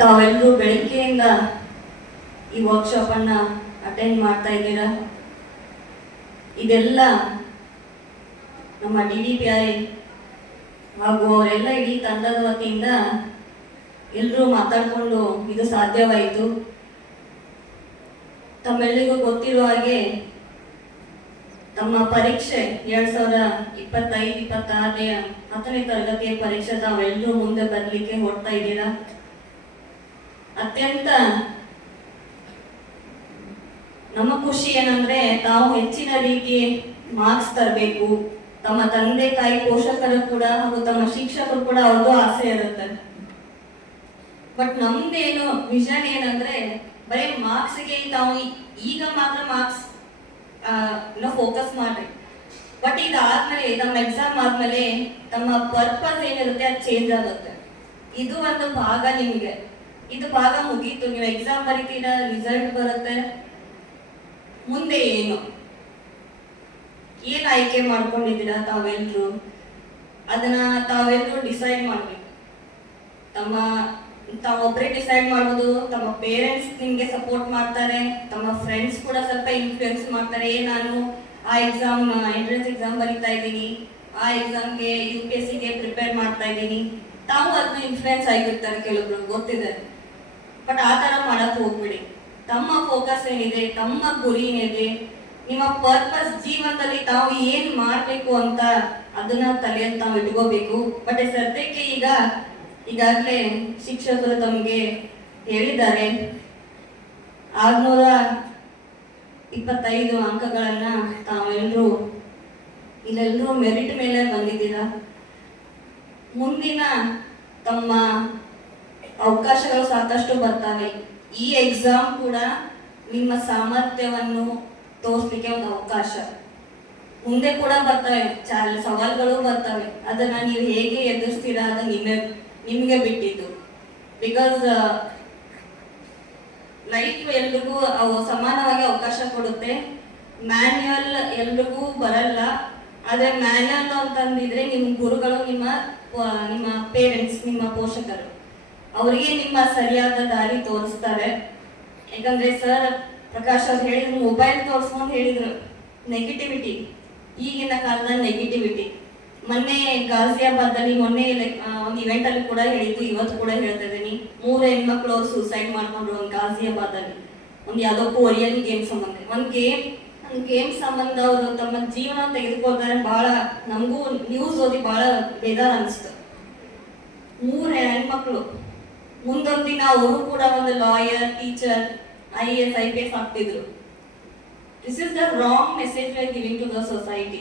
ತಾವೆಲ್ಲರೂ ಬೆಳಗ್ಗೆಯಿಂದ ಈ ವರ್ಕ್ಶಾಪ್ ಅನ್ನ ಅಟೆಂಡ್ ಮಾಡ್ತಾ ಇದ್ದೀರಾ. ಇದೆಲ್ಲ ನಮ್ಮ DDPI ಹಾಗೂ ಅವರೆಲ್ಲ ಇಡೀ ತಂಡದ ವತಿಯಿಂದ ಎಲ್ಲರೂ ಮಾತಾಡಿಕೊಂಡು ಇದು ಸಾಧ್ಯವಾಯಿತು. ತಮ್ಮೆಲ್ಲರಿಗೂ ಗೊತ್ತಿರುವ ಹಾಗೆ ತಮ್ಮ ಪರೀಕ್ಷೆ 2025-26ನೇ 10ನೇ ತರಗತಿಯ ಪರೀಕ್ಷೆ ತಾವೆಲ್ಲರೂ ಮುಂದೆ ಬರಲಿಕ್ಕೆ ಹೊರಡ್ತಾ ಇದ್ದೀರಾ. ಅತ್ಯಂತ ನಮ್ಮ ಖುಷಿ ಏನಂದ್ರೆ ತಾವು ಹೆಚ್ಚಿನ ರೀತಿ ಮಾರ್ಕ್ಸ್ ತರಬೇಕು. ತಮ್ಮ ತಂದೆ ತಾಯಿ ಪೋಷಕರು ಕೂಡ ಹಾಗೂ ತಮ್ಮ ಶಿಕ್ಷಕರು ಕೂಡ ಅವ್ರದ್ದು ಆಸೆ ಇರುತ್ತೆ. ಬಟ್ ನಮ್ದೇನು ವಿಷನ್ ಏನಂದ್ರೆ ಬರೀ ಮಾರ್ಕ್ಸ್ಗೆ ತಾವು ಈಗ ಮಾತ್ರ ಮಾರ್ಕ್ಸ್ ಫೋಕಸ್ ಮಾಡ್ರಿ. ಬಟ್ ಇದಾದ್ಮೇಲೆ ತಮ್ಮ ಎಕ್ಸಾಮ್ ಆದ್ಮೇಲೆ ತಮ್ಮ ಪರ್ಪಸ್ ಏನಿರುತ್ತೆ ಅದು ಚೇಂಜ್ ಆಗುತ್ತೆ. ಇದು ಒಂದು ಭಾಗ ನಿಮ್ಗೆ, ಇದು ಭಾಗ ಮುಗೀತು. ನೀವು ಎಕ್ಸಾಮ್ ಬರೀತೀರಾ, ರಿಸಲ್ಟ್ ಬರುತ್ತೆ, ಮುಂದೆ ಏನು ಆಯ್ಕೆ ಮಾಡ್ಕೊಂಡಿದ್ದೀರಾ ತಾವೆಲ್ಲರೂ ಅದನ್ನ ತಾವೆಲ್ಲರೂ ಡಿಸೈಡ್ ಮಾಡ್ಬೇಕು. ತಾವೊಬ್ಬರೇ ಡಿಸೈಡ್ ಮಾಡೋದು, ತಮ್ಮ ಪೇರೆಂಟ್ಸ್ ನಿಮ್ಗೆ ಸಪೋರ್ಟ್ ಮಾಡ್ತಾರೆ, ತಮ್ಮ ಫ್ರೆಂಡ್ಸ್ ಕೂಡ ಸ್ವಲ್ಪ ಇನ್ಫ್ಲೂಯೆನ್ಸ್ ಮಾಡ್ತಾರೆ. ನಾನು ಆ ಎಕ್ಸಾಮ್ ಎಂಟ್ರೆನ್ಸ್ ಎಕ್ಸಾಮ್ ಬರೀತಾ ಇದ್ದೀನಿ, ಆ ಎಕ್ಸಾಮ್ಗೆ UPSCಗೆ ಪ್ರಿಪೇರ್ ಮಾಡ್ತಾ ಇದ್ದೀನಿ, ತಾವು ಅದನ್ನ ಇನ್ಫ್ಲೂಯೆನ್ಸ್ ಆಗಿರ್ತಾರೆ ಕೆಲವೊಬ್ರು, ಗೊತ್ತಿದೆ. ಬಟ್ ಆ ತರ ಮಾಡಕ್ ಹೋಗ್ಬಿಡಿ. ತಮ್ಮ ಫೋಕಸ್ ಏನಿದೆ, ತಮ್ಮ ಗುರಿ ಏನಿದೆ, ನಿಮ್ಮ ಪರ್ಪಸ್ ಜೀವನದಲ್ಲಿ ತಾವು ಏನ್ ಮಾಡ್ಬೇಕು ಅಂತ ಅದನ್ನ ತಲೆಯಲ್ಲಿ ತಾವು ಇಟ್ಕೋಬೇಕು. ಬಟ್ ಸದ್ಯಕ್ಕೆ ಈಗಾಗಲೇ ಶಿಕ್ಷಕರು ತಮಗೆ ಹೇಳಿದ್ದಾರೆ 625 ಅಂಕಗಳನ್ನ ತಾವೆಲ್ಲರೂ ಇಲ್ಲೆಲ್ಲರೂ ಮೆರಿಟ್ ಮೇಲೆ ಬಂದಿದ್ದೀರಾ. ಮುಂದಿನ ತಮ್ಮ ಅವಕಾಶಗಳು ಸಾಕಷ್ಟು ಬರ್ತವೆ. ಈ ಎಕ್ಸಾಮ್ ಕೂಡ ನಿಮ್ಮ ಸಾಮರ್ಥ್ಯವನ್ನು ತೋರಿಸ್ಲಿಕ್ಕೆ ಒಂದು ಅವಕಾಶ. ಮುಂದೆ ಕೂಡ ಬರ್ತವೆ ಸವಾಲುಗಳು ಬರ್ತವೆ. ಅದನ್ನ ನೀವು ಹೇಗೆ ಎದುರಿಸ್ತೀರಾ ಅದು ನಿಮಗೆ ಬಿಟ್ಟಿದ್ದು. ಬಿಕಾಸ್ ಲೈಫ್ ಎಲ್ರಿಗೂ ಸಮಾನವಾಗಿ ಅವಕಾಶ ಕೊಡುತ್ತೆ. ಮ್ಯಾನ್ಯುಯಲ್ ಎಲ್ರಿಗೂ ಬರಲ್ಲ. ಆದ್ರೆ ಮ್ಯಾನ್ಯುಯಲ್ ಅಂತಂದಿದ್ರೆ ನಿಮ್ಮ ಗುರುಗಳು, ನಿಮ್ಮ ಪೇರೆಂಟ್ಸ್, ನಿಮ್ಮ ಪೋಷಕರು, ಅವರಿಗೆ ನಿಮ್ಮ ಸರಿಯಾದ ದಾರಿ ತೋರಿಸ್ತಾರೆ. ಯಾಕಂದ್ರೆ ಸರ್ ಪ್ರಕಾಶ್ ಅವ್ರು ಹೇಳಿದ್ರು, ಮೊಬೈಲ್ ತೋರಿಸ್ಕೊಂಡು ಹೇಳಿದ್ರು ನೆಗೆಟಿವಿಟಿ, ಈಗಿನ ಕಾಲದ ನೆಗೆಟಿವಿಟಿ. ಮೊನ್ನೆ ಗಾಜಿಯಾಬಾದಲ್ಲಿ ಒಂದು ಇವೆಂಟ್ ಅಲ್ಲಿ ಕೂಡ ಹೇಳಿದ್ದು, ಇವತ್ತು ಕೂಡ ಹೇಳ್ತಾ ಇದ್ದೀನಿ. 3 ಹೆಣ್ಮಕ್ಳು ಅವ್ರು ಸೂಸೈಡ್ ಮಾಡ್ಕೊಂಡ್ರು ಒಂದು ಗಾಜಿಯಾಬಾದಲ್ಲಿ, ಒಂದು ಯಾವುದೋ ಕೊರಿಯನ್ ಗೇಮ್ ಸಂಬಂಧ. ಒಂದು ಗೇಮ್ ಸಂಬಂಧ ಅವರು ತಮ್ಮ ಜೀವನ ತೆಗೆದುಕೊಳ್ತಾರೆ. ಬಹಳ ನಮಗೂ ನ್ಯೂಸ್ ಓದಿ ಬಹಳ ಬೇಜಾರ್ ಅನಿಸ್ತು. 3 ಹೆಣ್ಮಕ್ಳು ಮುಂದೊಂದು ದಿನ ಅವರು ಕೂಡ ಒಂದು ಲಾಯರ್, ಟೀಚರ್, IAS, IPS ಆಗ್ತಿದ್ರು. This is the wrong message we are giving to the society.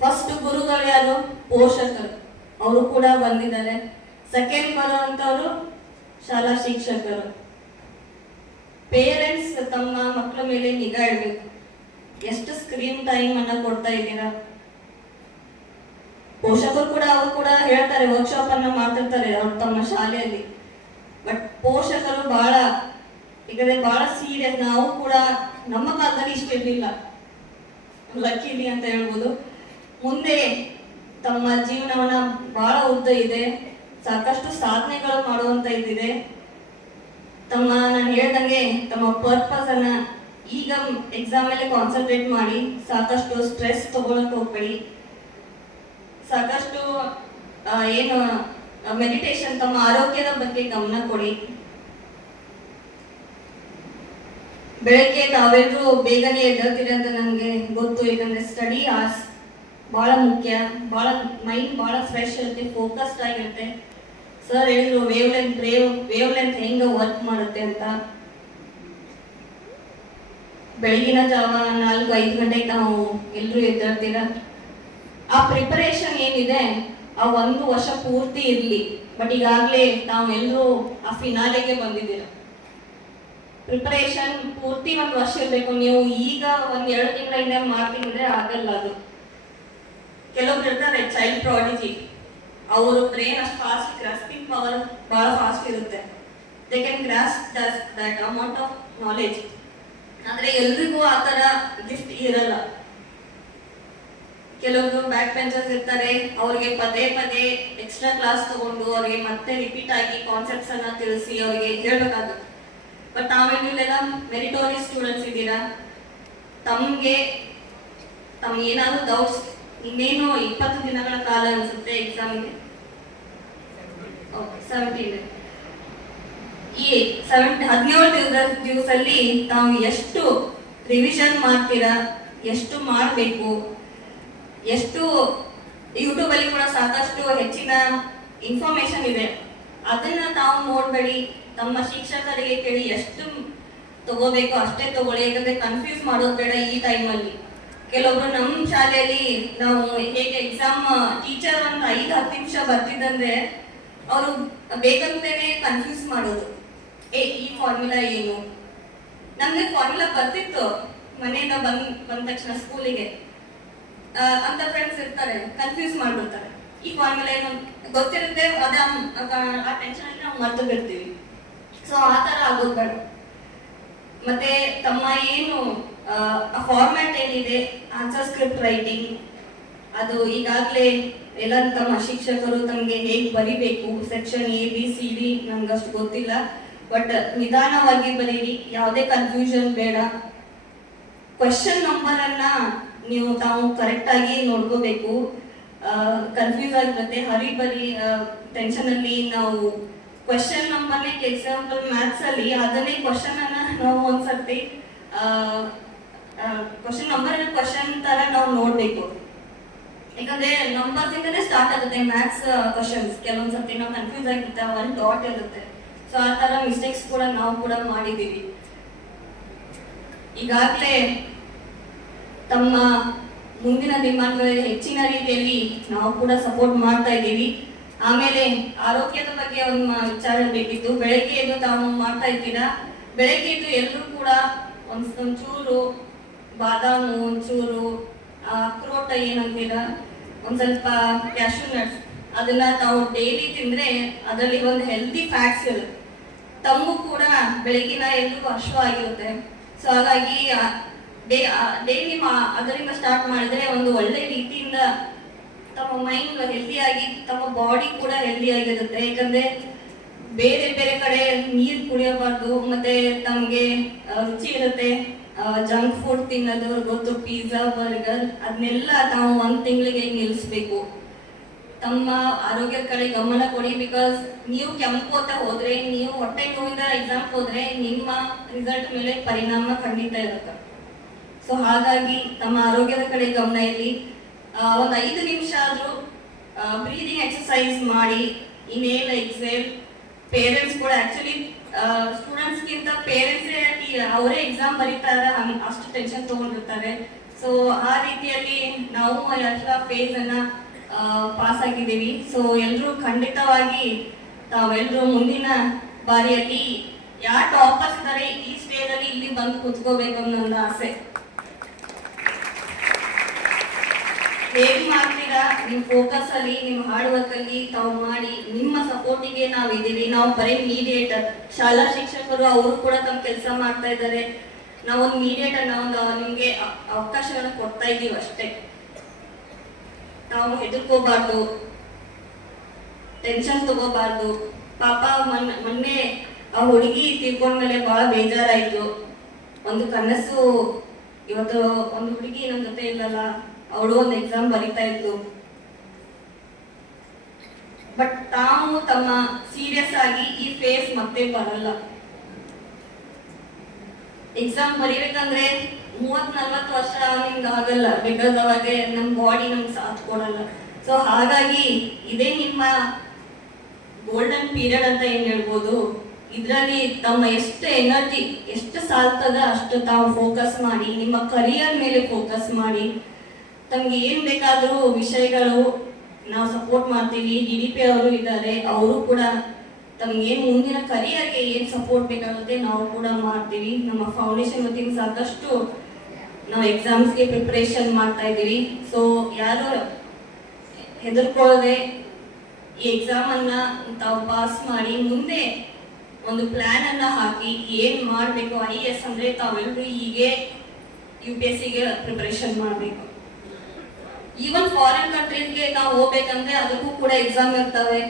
First ಗುರುಗಳು ಯಾರು? ಪೋಷಕರು, ಅವರು ಕೂಡ ಬಂದಿದ್ದಾರೆ. ಸೆಕೆಂಡ್ ಬರುವಂತವರು ಶಾಲಾ ಶಿಕ್ಷಕರು. ಪೇರೆಂಟ್ಸ್ ತಮ್ಮ ಮಕ್ಕಳ ಮೇಲೆ ನಿಗಾ ಇಡಬೇಕು. ಎಷ್ಟು ಸ್ಕ್ರೀನ್ ಟೈಮ್ ಅನ್ನ ಕೊಡ್ತಾ ಇದ್ದೀರಾ? ಪೋಷಕರು ಕೂಡ ಅವರು ಕೂಡ ಹೇಳ್ತಾರೆ, ವರ್ಕ್ಶಾಪ್ ಅನ್ನ ಮಾಡ್ತಿರ್ತಾರೆ ಅವ್ರು ತಮ್ಮ ಶಾಲೆಯಲ್ಲಿ. ಬಟ್ ಪೋಷಕರು ಬಹಳ ಸೀರಿಯಸ್. ನಾವು ಕೂಡ ನಮ್ಮ ಕಾಲದಲ್ಲಿ ಇಷ್ಟಿರ್ಲಿಲ್ಲ, ಲಕ್ಕಿಲಿ ಅಂತ ಹೇಳ್ಬೋದು. ಮುಂದೆ ತಮ್ಮ ಜೀವನವನ್ನ ಬಹಳ ಉದ್ದ ಇದೆ, ಸಾಕಷ್ಟು ಸಾಧನೆಗಳು ಮಾಡುವಂತ ಇದ್ದಿದೆ. ನಾನು ಹೇಳ್ದಂಗೆ ತಮ್ಮ ಪರ್ಪಸ್ ಅನ್ನ ಈಗ ಎಕ್ಸಾಮ್ ಮೇಲೆ ಕಾನ್ಸಂಟ್ರೇಟ್ ಮಾಡಿ. ಸಾಕಷ್ಟು ಸ್ಟ್ರೆಸ್ ತಗೊಳಕ್ ಹೋಗ್ಬೇಡಿ. ಸಾಕಷ್ಟು ಏನು ಮೆಡಿಟೇಷನ್, ತಮ್ಮ ಆರೋಗ್ಯದ ಬಗ್ಗೆ ಗಮನ ಕೊಡಿ. ಬೆಳಗ್ಗೆ ತಾವೆಲ್ಲರೂ ಬೇಗನೆ ಎದ್ದೇಳ್ತೀರಿ ಅಂತ ನನಗೆ ಗೊತ್ತು. ಯಾಕಂದ್ರೆ ಸ್ಟಡಿ ಅವರ್ಸ್ ಬಹಳ ಮುಖ್ಯ. ಮೈಂಡ್ ಬಹಳ ಫ್ರೆಶ್ ಇರುತ್ತೆ, ಫೋಕಸ್ಡ್ ಆಗಿರುತ್ತೆ. ಸರ್ ಹೇಳಿದ್ರು ವೇವ್ ಲೆಂತ್ ಹೆಂಗ ವರ್ಕ್ ಮಾಡುತ್ತೆ ಅಂತ. ಬೆಳಗಿನ ಜಾವ 4-5 ಗಂಟೆಗೆ ನಾವು ಎಲ್ಲರೂ ಎದ್ದೇಳ್ತೀರಾ. ಆ ಪ್ರಿಪರೇಷನ್ ಏನಿದೆ ಆ 1 ವರ್ಷ ಪೂರ್ತಿ ಇರ್ಲಿ. ಬಟ್ ಈಗಾಗಲೇ ನಾವು ಎಲ್ಲರೂ ಆ ಫಿನಾಲೆಗೆ ಬಂದಿದ್ದೀರ. ಪ್ರಿಪರೇಷನ್ ಪೂರ್ತಿ 1 ವರ್ಷ ಇರಬೇಕು. ನೀವು ಈಗ 1-2 ತಿಂಗಳಿಂದ ಮಾಡ್ತೀನಿ ಅಂದ್ರೆ ಆಗಲ್ಲ ಅದು. ಕೆಲವೊಬ್ರು ಇರ್ತಾರೆ ಚೈಲ್ಡ್ ಪ್ರಾಡಿಜಿ, ಅವರು ಬ್ರೈನ್ ಅಷ್ಟು ಫಾಸ್ಟ್, ಗ್ರಾಸ್ಪಿಂಗ್ ಪವರ್ ಬಹಳ ಫಾಸ್ಟ್ ಇರುತ್ತೆ. They can grasp that amount of knowledge. ಆದ್ರೆ ಎಲ್ರಿಗೂ ಆ ತರ ಗಿಫ್ಟ್ ಇರಲ್ಲ. ಕೆಲವೊಬ್ರು ಬ್ಯಾಕ್ ಬೆಂಚರ್ಸ್ ಇರ್ತಾರೆ, ಅವ್ರಿಗೆ ಪದೇ ಎಕ್ಸ್ಟ್ರಾ ಕ್ಲಾಸ್ ತಗೊಂಡು ಅವ್ರಿಗೆ ಮತ್ತೆ ರಿಪೀಟ್ ಆಗಿ ಕಾನ್ಸೆಪ್ಟ್ಸ್ ಅನ್ನ ತಿಳಿಸಿ ಅವರಿಗೆ ಹೇಳ್ಬೇಕಾಗುತ್ತೆ. ಬಟ್ ನಾವೆಲ್ಲ ಮೆರಿಟೋರಿಯಸ್ ಸ್ಟೂಡೆಂಟ್ಸ್ ಇದ್ದೀರಾ, ತಮ್ಗೆ ಏನಾದ್ರು ಡೌಟ್ಸ್, ಇನ್ನೇನು 20 ದಿನಗಳ ಕಾಲ ಅನ್ಸುತ್ತೆ ಎಕ್ಸಾಮ್ಗೆ. 17 ಈ 17 ದಿವಸದಲ್ಲಿ ತಾವು ಎಷ್ಟು ರಿವಿಷನ್ ಮಾಡ್ತೀರಾ, ಎಷ್ಟು ಮಾಡಬೇಕು, ಎಷ್ಟು ಯೂಟ್ಯೂಬ್ ಅಲ್ಲಿ ಕೂಡ ಸಾಕಷ್ಟು ಹೆಚ್ಚಿನ ಇನ್ಫಾರ್ಮೇಶನ್ ಇದೆ, ಅದನ್ನ ತಾವು ನೋಡ್ಬೇಡಿ. ತಮ್ಮ ಶಿಕ್ಷಕರಿಗೆ ಕೇಳಿ ಎಷ್ಟು ತಗೋಬೇಕು ಅಷ್ಟೇ ತಗೊಳ್ಳಿ, ಯಾಕಂದ್ರೆ ಕನ್ಫ್ಯೂಸ್ ಮಾಡೋದು ಬೇಡ ಈ ಟೈಮಲ್ಲಿ. ಕೆಲವೊಬ್ರು ನಮ್ಮ ಶಾಲೆಯಲ್ಲಿ ನಾವು ಹೇಗೆ ಎಕ್ಸಾಮ್ ಟೀಚರ್ ಒಂದು 5-10 ನಿಮಿಷ ಬರ್ತಿದ್ದಂದ್ರೆ ಅವರು ಬೇಕಂತೇನೆ ಕನ್ಫ್ಯೂಸ್ ಮಾಡೋದು. ಈ ಫಾರ್ಮುಲಾ ಏನು, ನಮ್ಗೆ ಫಾರ್ಮುಲಾ ಬರ್ತಿತ್ತು ಮನೆಯಿಂದ ಬಂದ ತಕ್ಷಣ ಸ್ಕೂಲಿಗೆ ಅಂತ ಫ್ರೆಂಡ್ಸ್ ಇರ್ತಾರೆ, ಕನ್ಫ್ಯೂಸ್ ಮಾಡ್ಬಿಡ್ತಾರೆ. ಈ ಫಾರ್ಮುಲಾ ಏನು ಗೊತ್ತಿರುತ್ತೆ, ಆ ಟೆನ್ಷನ್ ಅಲ್ಲಿ ನಾವು ಮರ್ತು ಬಿಡ್ತೀವಿ. ಸೊ ಆ ತರ ಆಗೋದು ಬೇಡ. ಮತ್ತೆ ತಮ್ಮ ಏನು ಫಾರ್ಮ್ಯಾಟ್ ಏನಿದೆ, ಆನ್ಸರ್ ಸ್ಕ್ರಿಪ್ಟ್ ರೈಟಿಂಗ್, ಅದು ಈಗಾಗಲೇ ಎಲ್ಲ ತಮ್ಮ ಶಿಕ್ಷಕರು ತಮಗೆ ಹೇಗೆ ಬರಿಬೇಕು, ಸೆಕ್ಷನ್ ABCD ನಮ್ಗಷ್ಟು ಗೊತ್ತಿಲ್ಲ, ಬಟ್ ನಿಧಾನವಾಗಿ ಬರೀರಿ, ಯಾವುದೇ ಕನ್ಫ್ಯೂಷನ್ ಬೇಡ. ಕ್ವಶನ್ ನಂಬರ್ ಅನ್ನ ನೀವು ತಾವು ಕರೆಕ್ಟ್ ಆಗಿ ನೋಡ್ಕೋಬೇಕು. ಕನ್ಫ್ಯೂಸ್ ಆಗಿರುತ್ತೆ, ಹರಿಬರಿ ಟೆನ್ಷನ್ ಅಲ್ಲಿ ನಾವು ಕ್ವಶನ್ ನಂಬರ್ನೇ, ಎಕ್ಸಾಂಪಲ್ ಮ್ಯಾಥ್ಸ್ ಅಲ್ಲಿ ಅದನ್ನೇ ಕ್ವಶನ್ ಅನ್ನ ನಾವು ಒಂದ್ಸರ್ತಿ ಕ್ವಶನ್ ನಂಬರ್ ಕ್ವಶನ್ ತರ ನಾವು ನೋಡ್ಬೇಕು. ಯಾಕಂದ್ರೆ ನಂಬರ್ಸ್ ಇಂದನೇ ಸ್ಟಾರ್ಟ್ ಆಗುತ್ತೆ ಮ್ಯಾಥ್ಸ್ ಕ್ವಶನ್ಸ್. ಕೆಲವೊಂದ್ಸರ್ತಿ ನಾವು ಕನ್ಫ್ಯೂಸ್ ಆಗಿರುತ್ತೆ, ಒಂದು ಡಾಟ್ ಇರುತ್ತೆ. ಸೊ ಆ ತರ ಮಿಸ್ಟೇಕ್ಸ್ ಕೂಡ ನಾವು ಕೂಡ ಮಾಡಿದೀವಿ. ಈಗಾಗಲೇ ತಮ್ಮ ಮುಂದಿನ ದಿನಮಾನಗಳಲ್ಲಿ ಹೆಚ್ಚಿನ ರೀತಿಯಲ್ಲಿ ನಾವು ಕೂಡ ಸಪೋರ್ಟ್ ಮಾಡ್ತಾ ಇದ್ದೀವಿ. ಆಮೇಲೆ ಆರೋಗ್ಯದ ಬಗ್ಗೆ ಒಂದು ವಿಚಾರ ಬೇಕಿತ್ತು. ಬೆಳಗ್ಗೆ ಎದ್ದು ತಾವು ಮಾಡ್ತಾ ಇದ್ದೀರಾ, ಬೆಳಗ್ಗೆ ಎದ್ದು ಎಲ್ಲರೂ ಕೂಡ ಒಂಚೂರು ಬಾದಾಮು, ಒಂಚೂರು ಅಕ್ರೋಟ ಏನಂತೀರಾ, ಒಂದ್ ಸ್ವಲ್ಪ ಕ್ಯಾಶ್ಯೂ ನಟ್ಸ್, ಅದನ್ನ ತಾವು ಡೈಲಿ ತಿಂದ್ರೆ ಅದರಲ್ಲಿ ಒಂದು ಹೆಲ್ದಿ ಫ್ಯಾಟ್ಸ್ ಇರುತ್ತೆ. ತಮಗೂ ಕೂಡ ಬೆಳಗಿನ ಎದ್ದು ಹಶ್ವಾಗಿರುತ್ತೆ. ಸೊ ಹಾಗಾಗಿ ಡೈಲಿ ಅದರಿಂದ ಸ್ಟಾರ್ಟ್ ಮಾಡಿದ್ರೆ ಒಂದು ಒಳ್ಳೆ ರೀತಿಯಿಂದ ತಮ್ಮ ಮೈಂಡ್ ಹೆಲ್ದಿಯಾಗಿ, ತಮ್ಮ ಬಾಡಿ ಕೂಡ ಹೆಲ್ದಿಯಾಗಿರುತ್ತೆ. ಯಾಕಂದ್ರೆ ಬೇರೆ ಬೇರೆ ಕಡೆ ನೀರು ಕುಡಿಯಬಾರ್ದು, ಮತ್ತೆ ತಮಗೆ ರುಚಿ ಇರುತ್ತೆ ಜಂಕ್ ಫುಡ್ ತಿನ್ನೋದು, ಗೊತ್ತು, ಪಿಜ್ಜಾ, ಬರ್ಗರ್, ಅದನ್ನೆಲ್ಲ ತಾವು 1 ತಿಂಗಳಿಗೆ ನಿಲ್ಲಿಸ್ಬೇಕು. ತಮ್ಮ ಆರೋಗ್ಯದ ಕಡೆ ಗಮನ ಕೊಡಿ. ಬಿಕಾಸ್ ನೀವು ಕೆಂಪೋತ ಹೋದ್ರೆ, ನೀವು ಹೊಟ್ಟೆ ನೋವಿಂದ ಎಕ್ಸಾಮ್ ಹೋದ್ರೆ ನಿಮ್ಮ ರಿಸಲ್ಟ್ ಮೇಲೆ ಪರಿಣಾಮ ಖಂಡಿತ ಇರುತ್ತೆ. ಸೊ ಹಾಗಾಗಿ ತಮ್ಮ ಆರೋಗ್ಯದ ಕಡೆ ಗಮನ ಇರಲಿ. ಒಂದು 5 ನಿಮಿಷ ಆದ್ರೂ ಬ್ರೀದಿಂಗ್ ಎಕ್ಸರ್ಸೈಸ್ ಮಾಡಿ. Inhale, exhale. ಪೇರೆಂಟ್ಸ್ ಕೂಡ ಆಕ್ಚುಲಿ ಸ್ಟೂಡೆಂಟ್ಸ್ಗಿಂತ ಪೇರೆಂಟ್ಸೇ ಅವರೇ ಎಕ್ಸಾಮ್ ಬರೀತಾರೆ, ಅಷ್ಟು ಟೆನ್ಷನ್ ತಗೊಂಡಿರ್ತಾರೆ. ಸೊ ಆ ರೀತಿಯಲ್ಲಿ ನಾವು ಎಲ್ಲ ಫೇಸ್ ಅನ್ನ ಪಾಸ್ ಆಗಿದ್ದೀವಿ. ಸೊ ಎಲ್ಲರೂ ಖಂಡಿತವಾಗಿ ತಾವೆಲ್ಲರೂ ಮುಂದಿನ ಬಾರಿಯಲ್ಲಿ ಯಾರು ಟಾಪರ್ಸ್ ಇದ್ದಾರೆ ಈ ಸ್ಟೇಜ್ ಅಲ್ಲಿ ಇಲ್ಲಿ ಬಂದು ಕೂತ್ಕೋಬೇಕು ಅನ್ನೋ ಒಂದು ಆಸೆ. ಹೇಗ್ ಮಾಡ್ತೀರಾ, ನಿಮ್ ಫೋಕಸ್ ಅಲ್ಲಿ, ನಿಮ್ ಹಾರ್ಡ್ ವರ್ಕ್ ಅಲ್ಲಿ ತಾವು ಮಾಡಿ. ನಿಮ್ಮ ಸಪೋರ್ಟಿಗೆ ನಾವಿದ್ದೀವಿ. ನಾವು ಬರೀ ಮೀಡಿಯೇಟರ್, ಶಾಲಾ ಶಿಕ್ಷಕರು ಅವರು ಕೂಡ ತಮ್ಮ ಕೆಲಸ ಮಾಡ್ತಾ ಇದ್ದಾರೆ. ನಾವೊಂದು ಮೀಡಿಯೇಟರ್, ನಾವು ನಿಮ್ಗೆ ಅವಕಾಶವನ್ನು ಕೊಡ್ತಾ ಇದ್ದೀವಿ ಅಷ್ಟೇ. ನಾವು ಹೆದರ್ಕೋಬಾರ್ದು, ಟೆನ್ಷನ್ ತಗೋಬಾರ್ದು. ಪಾಪ ಮೊನ್ನೆ ಆ ಹುಡುಗಿ ತೀರ್ಕೊಂಡ್ಮೇಲೆ ಬಹಳ ಬೇಜಾರಾಯ್ತು. ಒಂದು ಕನಸು, ಇವತ್ತು ಒಂದು ಹುಡುಗಿ ನಮ್ಮ ಜೊತೆ ಇಲ್ಲಲ್ಲ, ಅವಳು ಒಂದು ಎಕ್ಸಾಮ್ ಬರೀತಾ ಇದ್ಲು. ಬಟ್ ತಾವು ತಮ್ಮ ಸೀರಿಯಸ್ ಆಗಿ ಈ ಫೇಸ್ ಮತ್ತೆ ಬರಲ್ಲ. ಎಕ್ಸಾಮ್ ಬರೀಬೇಕಂದ್ರೆ 30-40 ವರ್ಷ ನಿಮ್ಗೆ ಆಗಲ್ಲ, ಬಿಕಾಸ್ ಅವಾಗ ನಮ್ ಬಾಡಿ ನಮ್ಗೆ ಸಾಥ್ ಕೊಡಲ್ಲ. ಸೊ ಹಾಗಾಗಿ ಇದೇ ನಿಮ್ಮ ಗೋಲ್ಡನ್ ಪೀರಿಯಡ್ ಅಂತ ಏನ್ ಹೇಳ್ಬೋದು. ಇದ್ರಲ್ಲಿ ತಮ್ಮ ಎಷ್ಟು ಎನರ್ಜಿ ಎಷ್ಟು ಸಾಲ್ತದ ಅಷ್ಟು ತಾವು ಫೋಕಸ್ ಮಾಡಿ, ನಿಮ್ಮ ಕರಿಯರ್ ಮೇಲೆ ಫೋಕಸ್ ಮಾಡಿ. ತಮ್ಗೆ ಏನ್ ಬೇಕಾದ್ರೂ ವಿಷಯಗಳು ನಾವು ಸಪೋರ್ಟ್ ಮಾಡ್ತೀವಿ. DDP ಅವರು ಇದ್ದಾರೆ, ಅವರು ಕೂಡ ತಮ್ಗೆ ಏನ್ ಮುಂದಿನ ಕರಿಯರ್ಗೆ ಏನ್ ಸಪೋರ್ಟ್ ಬೇಕಾಗುತ್ತೆ ನಾವು ಕೂಡ ಮಾಡ್ತೀವಿ. ನಮ್ಮ ಫೌಂಡೇಶನ್ ವತಿಯಿಂದ ಸಾಕಷ್ಟು ನಾವು ಎಕ್ಸಾಮ್ಸ್ಗೆ ಪ್ರಿಪರೇಷನ್ ಮಾಡ್ತಾ ಇದ್ದೀವಿ. ಸೊ ಯಾರು ಹೆದರ್ಕೊಳ್ಳದೆ ಈ ಎಕ್ಸಾಮ್ ಅನ್ನ ತಾವು ಪಾಸ್ ಮಾಡಿ ಮುಂದೆ ಒಂದು ಪ್ಲಾನ್ ಅನ್ನ ಹಾಕಿ ಏನ್ ಮಾಡ್ಬೇಕು. IAS ಅಂದ್ರೆ ತಾವೆಲ್ಲರೂ ಹೀಗೆ UPSC ಗೆ ಪ್ರಿಪರೇಷನ್ ಮಾಡಬೇಕು. ಈವನ್ ಫಾರಿನ್ ಕಂಟ್ರೀಸ್ಗೆ ನಾವು ಹೋಗ್ಬೇಕಂದ್ರೆ ಅದಕ್ಕೂ ಕೂಡ ಎಕ್ಸಾಮ್ ಇರ್ತವೆ.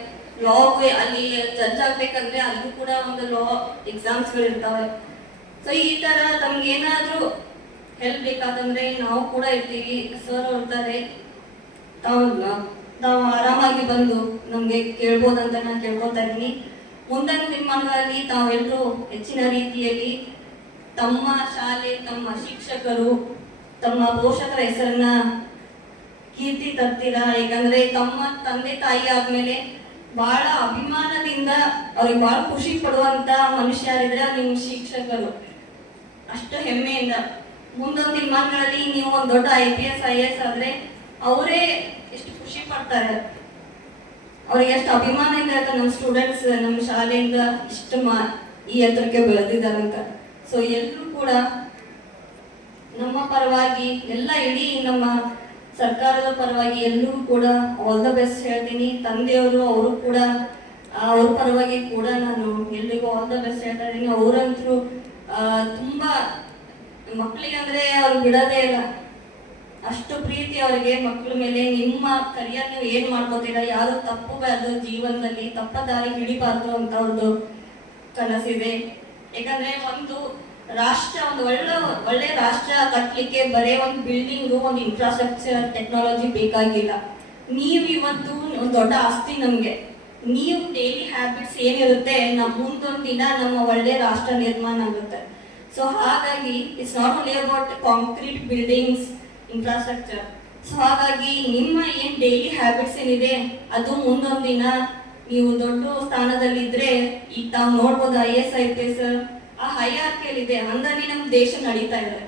ಲಾಗೆ ಅಲ್ಲಿ ಜಡ್ಜ್ ಆಗ್ಬೇಕಂದ್ರೆ ಅದಕ್ಕೂ ಕೂಡ ಒಂದು ಲಾ ಎಕ್ಸಾಮ್ಸ್ಗಳು ಇರ್ತವೆ. ಸೊ ಈ ತರ ತಮ್ಗೆ ಏನಾದ್ರೂ ಹೆಲ್ಪ್ ಬೇಕಾದಂದ್ರೆ ನಾವು ಕೂಡ ಇರ್ತೀವಿ. ಸರ್ ಇರ್ತಾರೆ, ನಾವು ಆರಾಮಾಗಿ ಬಂದು ನಮ್ಗೆ ಕೇಳ್ಬೋದಂತ ನಾನು ಕೇಳ್ಕೊತಾ ಇದ್ದೀನಿ. ಮುಂದಿನ ದಿನಮಾನಗಳಲ್ಲಿ ತಾವೆಲ್ಲರೂ ಹೆಚ್ಚಿನ ರೀತಿಯಲ್ಲಿ ತಮ್ಮ ಶಾಲೆ, ತಮ್ಮ ಶಿಕ್ಷಕರು, ತಮ್ಮ ಪೋಷಕರ ಹೆಸರನ್ನ ಕೀರ್ತಿ ತರ್ತೀರಾ. ಯಾಕಂದ್ರೆ ತಮ್ಮ ತಂದೆ ತಾಯಿ ಆದ್ಮೇಲೆ ಬಹಳ ಅಭಿಮಾನದಿಂದ ಅವ್ರಿಗೆ ಬಹಳ ಖುಷಿ ಪಡುವಂತ ಮನುಷ್ಯರಿದ್ರೆ ನಿಮ್ಮ ಶಿಕ್ಷಕರು. ಅಷ್ಟು ಹೆಮ್ಮೆಯಿಂದ ಮುಂದೊಂದು ದಿನಮಾನಗಳಲ್ಲಿ ನೀವು ಒಂದು ದೊಡ್ಡ IPS IAS ಆದ್ರೆ ಅವರೇ ಎಷ್ಟು ಖುಷಿ ಪಡ್ತಾರೆ, ಅವ್ರಿಗೆ ಎಷ್ಟು ಅಭಿಮಾನದಿಂದ ಇರುತ್ತೆ ನಮ್ಮ ಸ್ಟೂಡೆಂಟ್ಸ್ ನಮ್ಮ ಶಾಲೆಯಿಂದ ಇಷ್ಟು ಈ ಎತ್ತರಕ್ಕೆ ಬೆಳೆದಿದ್ದಾರಂತ. ಸೊ ಎಲ್ಲರೂ ಕೂಡ ನಮ್ಮ ಪರವಾಗಿ ಎಲ್ಲ ಇಡೀ ನಮ್ಮ ಸರ್ಕಾರದ ಪರವಾಗಿ ಎಲ್ಲರೂ ಕೂಡ ಆಲ್ ದ ಬೆಸ್ಟ್ ಹೇಳ್ತೀನಿ. ತಂದೆಯವರು ಅವರು ಕೂಡ ಅವ್ರ ಪರವಾಗಿ ಕೂಡ ನಾನು ಎಲ್ರಿಗೂ ಆಲ್ ದ ಬೆಸ್ಟ್ ಹೇಳ್ತಾ ಇದ್ದೀನಿ. ಅವರಂತರೂ ತುಂಬಾ ಮಕ್ಕಳಿಗೆ ಅಂದ್ರೆ ಅವ್ರು ಬಿಡೋದೇ ಇಲ್ಲ, ಅಷ್ಟು ಪ್ರೀತಿ ಅವರಿಗೆ ಮಕ್ಕಳ ಮೇಲೆ. ನಿಮ್ಮ ಕರಿಯರ್ ನೀವು ಏನ್ ಮಾಡ್ಕೋತೀರಾ, ಯಾರು ತಪ್ಪಬಾರ್ದು ಜೀವನದಲ್ಲಿ, ತಪ್ಪ ದಾರಿ ಹಿಡಿಬಾರ್ದು ಅಂತ ಅವ್ರದ್ದು ಕನಸಿದೆ. ಯಾಕಂದ್ರೆ ಒಂದು ರಾಷ್ಟ್ರ, ಒಂದು ಒಳ್ಳೆ ರಾಷ್ಟ್ರ ಕಟ್ಟಲಿಕ್ಕೆ ಬರೇ ಒಂದು ಬಿಲ್ಡಿಂಗು, ಒಂದು ಇನ್ಫ್ರಾಸ್ಟ್ರಕ್ಚರ್, ಟೆಕ್ನಾಲಜಿ ಬೇಕಾಗಿಲ್ಲ. ನೀವು ಇವತ್ತು ಒಂದು ದೊಡ್ಡ ಆಸ್ತಿ ನಮ್ಗೆ. ನೀವು ಡೈಲಿ ಹ್ಯಾಬಿಟ್ಸ್ ಏನಿರುತ್ತೆ ಮುಂದೊಂದು ದಿನ ನಮ್ಮ ಒಳ್ಳೆ ರಾಷ್ಟ್ರ ನಿರ್ಮಾಣ ಆಗುತ್ತೆ. ಸೊ ಹಾಗಾಗಿ it's not only about concrete buildings, infrastructure. So ಹಾಗಾಗಿ ನಿಮ್ಮ ಏನ್ ಡೈಲಿ ಹ್ಯಾಬಿಟ್ಸ್ ಏನಿದೆ ಅದು ಮುಂದೊಂದು ದಿನ ನೀವು ದೊಡ್ಡ ಸ್ಥಾನದಲ್ಲಿದ್ರೆ ಈಗ ತಾವು ನೋಡ್ಬೋದು IAS IPS ಆ ಹೈರಾರ್ಕಿ ಇದೆ, ಹಂಗಾಗಿ ನಮ್ಮ ದೇಶ ನಡೀತಾ ಇದೆ.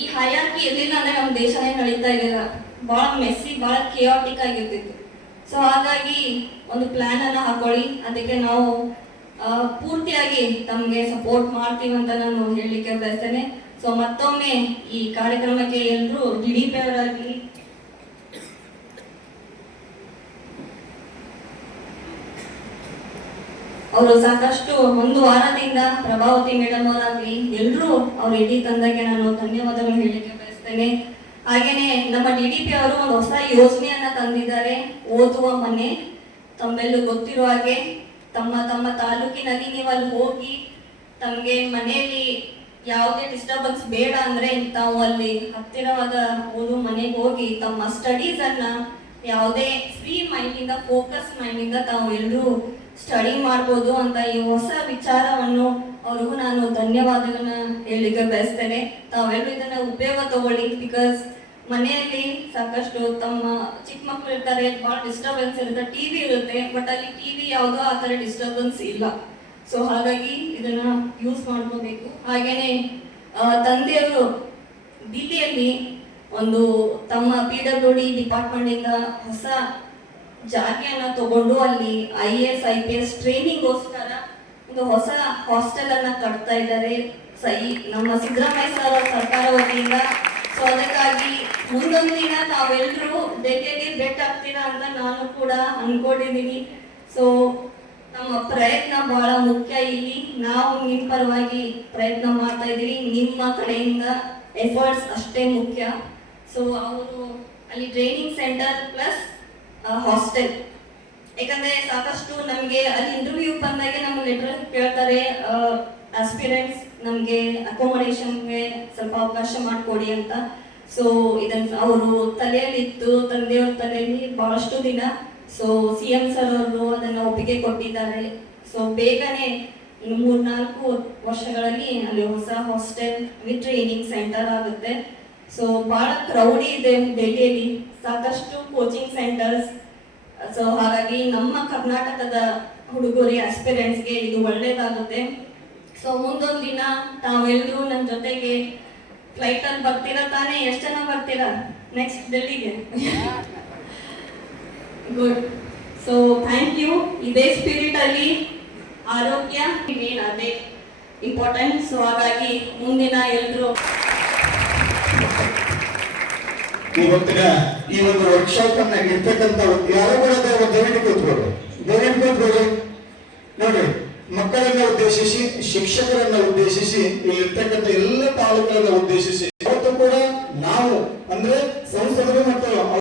ಈ ಹೈರಾರ್ಕಿ ಎಲ್ಲಿಲ್ಲ ಅಂದ್ರೆ ನಮ್ಮ ದೇಶನೇ ನಡೀತಾ ಇರಲಿಲ್ಲ, ಬಹಳ ಮೆಸ್ಸಿ, ಬಹಳ ಕಿಯಾಟಿಕ್ ಆಗಿರ್ತಿತ್ತು. ಸೊ ಹಾಗಾಗಿ ಒಂದು ಪ್ಲಾನ್ ಅನ್ನ ಹಾಕೊಳ್ಳಿ, ಅದಕ್ಕೆ ನಾವು ಪೂರ್ತಿಯಾಗಿ ತಮ್ಗೆ ಸಪೋರ್ಟ್ ಮಾಡ್ತೀವಿ ಅಂತ ನಾನು ಹೇಳಲಿಕ್ಕೆ ಬಯಸ್ತೇನೆ. ಸೊ ಮತ್ತೊಮ್ಮೆ ಈ ಕಾರ್ಯಕ್ರಮಕ್ಕೆ ಎಲ್ಲರೂ DDP ಅವರಾಗಿ ಅವರು ಸಾಕಷ್ಟು ಒಂದು ವಾರದಿಂದ ಪ್ರಭಾವತಿ ಮೇಡಮ್ ಅವರಾಗ್ಲಿ ಎಲ್ಲರೂ ಅವ್ರ ಇಡೀ ತಂಡಕ್ಕೆ ನಾನು ಧನ್ಯವಾದಗಳು ಹೇಳಲಿಕ್ಕೆ ಬಯಸ್ತೇನೆ. ಹಾಗೇನೆ ನಮ್ಮ DDP ಅವರು ಒಂದು ಹೊಸ ಯೋಜನೆಯನ್ನ ತಂದಿದ್ದಾರೆ, ಓದುವ ಮನೆ. ತಮ್ಮೆಲ್ಲೂ ಗೊತ್ತಿರುವ ಹಾಗೆ ತಮ್ಮ ತಮ್ಮ ತಾಲೂಕಿನಲ್ಲಿ ನೀವು ಅಲ್ಲಿ ಹೋಗಿ ತಮ್ಗೆ ಮನೆಯಲ್ಲಿ ಯಾವುದೇ ಡಿಸ್ಟರ್ಬೆನ್ಸ್ ಬೇಡ ಅಂದ್ರೆ ತಾವು ಅಲ್ಲಿ ಹತ್ತಿರವಾದ ಓದುವ ಮನೆಗೆ ಹೋಗಿ ತಮ್ಮ ಸ್ಟಡೀಸ್ ಅನ್ನ ಯಾವುದೇ ಫ್ರೀ ಮೈಂಡ್ ಇಂದ, ಫೋಕಸ್ ಮೈಂಡ್ ಇಂದ ತಾವು ಎಲ್ಲರೂ ಸ್ಟಡಿ ಮಾಡ್ಬೋದು ಅಂತ ಈ ಹೊಸ ವಿಚಾರವನ್ನು ಅವ್ರಿಗೂ ನಾನು ಧನ್ಯವಾದಗಳನ್ನ ಹೇಳಲಿಕ್ಕೆ ಬಯಸ್ತೇನೆ. ತಾವೆಲ್ಲರೂ ಇದನ್ನ ಉಪಯೋಗ ತಗೊಳ್ಳಿ. ಬಿಕಾಸ್ ಮನೆಯಲ್ಲಿ ಸಾಕಷ್ಟು ತಮ್ಮ ಚಿಕ್ಕ ಮಕ್ಕಳು ಇರ್ತಾರೆ, ಬಹಳ ಡಿಸ್ಟರ್ಬೆನ್ಸ್ ಇರುತ್ತೆ, ಟಿವಿ ಇರುತ್ತೆ, ಬಟ್ ಅಲ್ಲಿ ಟಿವಿ ಯಾವುದೋ ಆ ಥರ ಡಿಸ್ಟರ್ಬೆನ್ಸ್ ಇಲ್ಲ. ಸೊ ಹಾಗಾಗಿ ಇದನ್ನ ಯೂಸ್ ಮಾಡ್ಕೋಬೇಕು. ಹಾಗೇನೆ ತಂದೆಯವರು ದಿಲ್ಲಿಯಲ್ಲಿ ಒಂದು ತಮ್ಮ PWD ಡಿಪಾರ್ಟ್ಮೆಂಟ್ ಇಂದ ಹೊಸ ಜಾಗೆಯನ್ನ ತಗೊಂಡು ಅಲ್ಲಿ IAS IPS ಟ್ರೈನಿಂಗ್ಗೋಸ್ಕರ ಒಂದು ಹೊಸ ಹಾಸ್ಟೆಲ್ ಅನ್ನ ಕಟ್ತಾ ಇದ್ದಾರೆ ನಮ್ಮ ಸಿದ್ದರಾಮಯ್ಯ ಸರ್ ಸರ್ಕಾರ ವತಿಯಿಂದ. ಸೊ ಅದಕ್ಕಾಗಿ ಮುಂದೊಂದು ದಿನ ತಾವೆಲ್ಲರೂ ಡೆಲ್ಲಿಯಲ್ಲಿ ಭೇಟಿ ಆಗ್ತೀರಾ ಅಂತ ನಾನು ಕೂಡ ಅನ್ಕೊಂಡಿದ್ದೀನಿ. ಸೊ ನಮ್ಮ ಪ್ರಯತ್ನ ಬಹಳ ಮುಖ್ಯ ಇಲ್ಲಿ. ನಾವು ನಿಮ್ಮ ಪರವಾಗಿ ಪ್ರಯತ್ನ ಮಾಡ್ತಾ ಇದ್ದೀವಿ, ನಿಮ್ಮ ಕಡೆಯಿಂದ ಎಫರ್ಟ್ಸ್ ಅಷ್ಟೇ ಮುಖ್ಯ. ಸೊ ಅವರು ಅಲ್ಲಿ ಟ್ರೈನಿಂಗ್ ಸೆಂಟರ್ ಪ್ಲಸ್ ಹಾಸ್ಟೆಲ್, ಯಾಕಂದ್ರೆ ಸಾಕಷ್ಟು ನಮಗೆ ಅಲ್ಲಿ ಇಂಟರ್ವ್ಯೂ ಬಂದಾಗೆ ನಮ್ಮ ಲೆಟರ್ ಕೇಳ್ತಾರೆ, ಆಸ್ಪಿರೆಂಟ್ಸ್ ನಮಗೆ ಅಕೊಮಡೇಷನ್ಗೆ ಸ್ವಲ್ಪ ಅವಕಾಶ ಮಾಡಿಕೊಡಿ ಅಂತ. ಸೊ ಇದನ್ನ ಅವರು ತಲೆಯಲ್ಲಿತ್ತು, ತಂದೆಯವ್ರ ತಲೆಯಲ್ಲಿ ಬಹಳಷ್ಟು ದಿನ. ಸೊ CM ಸರ್ ಅವರು ಅದನ್ನ ಒಪ್ಪಿಗೆ ಕೊಟ್ಟಿದ್ದಾರೆ. ಸೊ ಬೇಗನೆ ಇನ್ನು 3-4 ವರ್ಷಗಳಲ್ಲಿ ಅಲ್ಲಿ ಹೊಸ ಹಾಸ್ಟೆಲ್ ವಿತ್ ಟ್ರೈನಿಂಗ್ ಸೆಂಟರ್ ಆಗುತ್ತೆ. ಸೊ ಬಹಳ ಕ್ರೌಡಿ ಇದೆ ಡೆಲ್ಲಿಯಲ್ಲಿ, ಸಾಕಷ್ಟು ಕೋಚಿಂಗ್ ಸೆಂಟರ್ಸ್. ಸೊ ಹಾಗಾಗಿ ನಮ್ಮ ಕರ್ನಾಟಕದ ಹುಡುಗರಿಗೆ, ಆಸ್ಪಿರೆಂಟ್ಸ್ಗೆ ಇದು ಒಳ್ಳೇದಾಗುತ್ತೆ. ಸೊ ಮುಂದೊಂದು ದಿನ ತಾವೆಲ್ಲರೂ ನನ್ನ ಜೊತೆಗೆ ಫ್ಲೈಟ್ ಅಲ್ಲಿ ಬರ್ತೀರಾ ತಾನೇ? ಎಷ್ಟು ಜನ ಬರ್ತೀರಾ ನೆಕ್ಸ್ಟ್ ಡೆಲ್ಲಿಗೆ? ಗುಡ್. So thank you. ಇದೇ ಸ್ಪಿರಿಟ್ ಅಲ್ಲಿ ಆರೋಗ್ಯ ಮೇನ್, ಅದೇ ಇಂಪಾರ್ಟೆಂಟ್. ಸೊ ಹಾಗಾಗಿ ಮುಂದಿನ ಎಲ್ಲರೂ ಇವತ್ತಿನ ಈ ಒಂದು ವರ್ಕ್ಶಾಪ್ ಅನ್ನ ಇರ್ತಕ್ಕಂಥ ಯಾರು ಕೂಡ ದಯವಿಟ್ಟು ಕೂತ್ಕೊಳ್ಳಿ. ನೋಡ್ರಿ, ಮಕ್ಕಳನ್ನ ಉದ್ದೇಶಿಸಿ, ಶಿಕ್ಷಕರನ್ನ ಉದ್ದೇಶಿಸಿ, ಇಲ್ಲಿರ್ತಕ್ಕಂಥ ಎಲ್ಲ ತಾಲೂಕುಗಳನ್ನ ಉದ್ದೇಶಿಸಿ